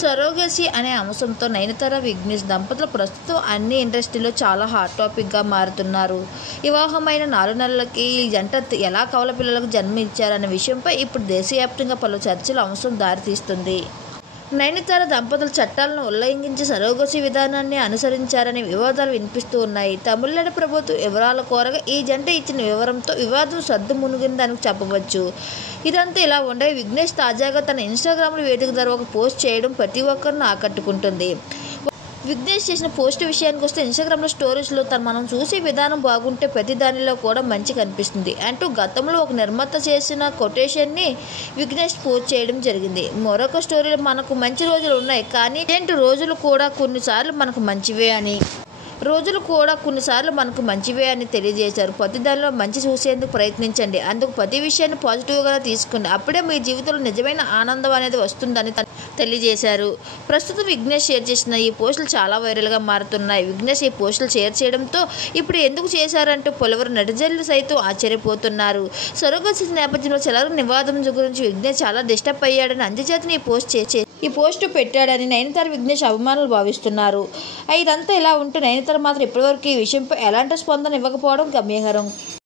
Surrogacy అనే అంశంతో నయనతార విఘ్నేష్ దంపతులు ప్రస్తుతం అన్ని ఇండస్ట్రీలో చాలా హాట్ టాపిక్గా మారుతున్నారు. వివాహమైన 4 నెలలకి ఈ జంట ఎలా కవల పిల్లలకు జన్మ ఇచ్చారనే విషయంపై ఇప్పుడు దేశవ్యాప్తంగా పలు చర్చల అంశం దారితీస్తుంది. నయనతార దంపతులు చట్టాలను ఉల్లంఘించి సరోగసి విధానాన్ని అనుసరించారనే వివాదాలు వినిపిస్తూ ఉన్నాయి. తమిళనాడు ప్రభుత్వం వివరాలు కోరగా ఈ జంట ఇచ్చిన వివరంతో వివాదం సద్దుమణిగిందని చెప్పవచ్చు. ఇదంతా ఇలా ఉండగా విఘ్నేష్ తాజాగా తన ఇన్స్టాగ్రామ్ వేదిక ద్వారా ఒక పోస్ట్ చేయడం ప్రతి ఒక్కరిని ఆకట్టుకుంటుంది. విఘ్నేష్ చేసిన పోస్ట్ విషయానికి వస్తే ఇన్స్టాగ్రామ్లో స్టోరీస్లో మనం చూసే విధానం బాగుంటే ప్రతి దానిలో కూడా మంచి కనిపిస్తుంది అంటూ గతంలో ఒక నిర్మాత చేసిన కొటేషన్ని విఘ్నేష్ పోస్ట్ చేయడం జరిగింది. మరొక స్టోరీలో మనకు మంచి రోజులు ఉన్నాయి కానీ రోజులు కూడా కొన్నిసార్లు మనకు మంచివే అని తెలియజేశారు. ప్రతి దానిలో మంచి చూసేందుకు ప్రయత్నించండి, అందుకు ప్రతి విషయాన్ని పాజిటివ్గానే తీసుకోండి, అప్పుడే మీ జీవితంలో నిజమైన ఆనందం అనేది వస్తుందని తెలియజేశారు. ప్రస్తుతం విఘ్నేష్ షేర్ చేసిన ఈ పోస్టులు చాలా వైరల్గా మారుతున్నాయి. విఘ్నేష్ ఈ పోస్టులు షేర్ చేయడంతో ఇప్పుడు ఎందుకు చేశారంటూ పలువురు నెటిజన్లు సైతం ఆశ్చర్యపోతున్నారు. సరోగసి నేపథ్యంలో చిలర వివాదం గురించి విఘ్నేష్ చాలా డిస్టర్బ్ అయ్యాడని అందుచేతనే ఈ పోస్ట్ పెట్టాడని నయనతార విఘ్నేష్ అభిమానులు భావిస్తున్నారు. ఇదంతా ఇలా ఉంటే నయనతార మాత్రం ఇప్పటివరకు ఈ విషయంపై ఎలాంటి స్పందన ఇవ్వకపోవడం గమనార్హం.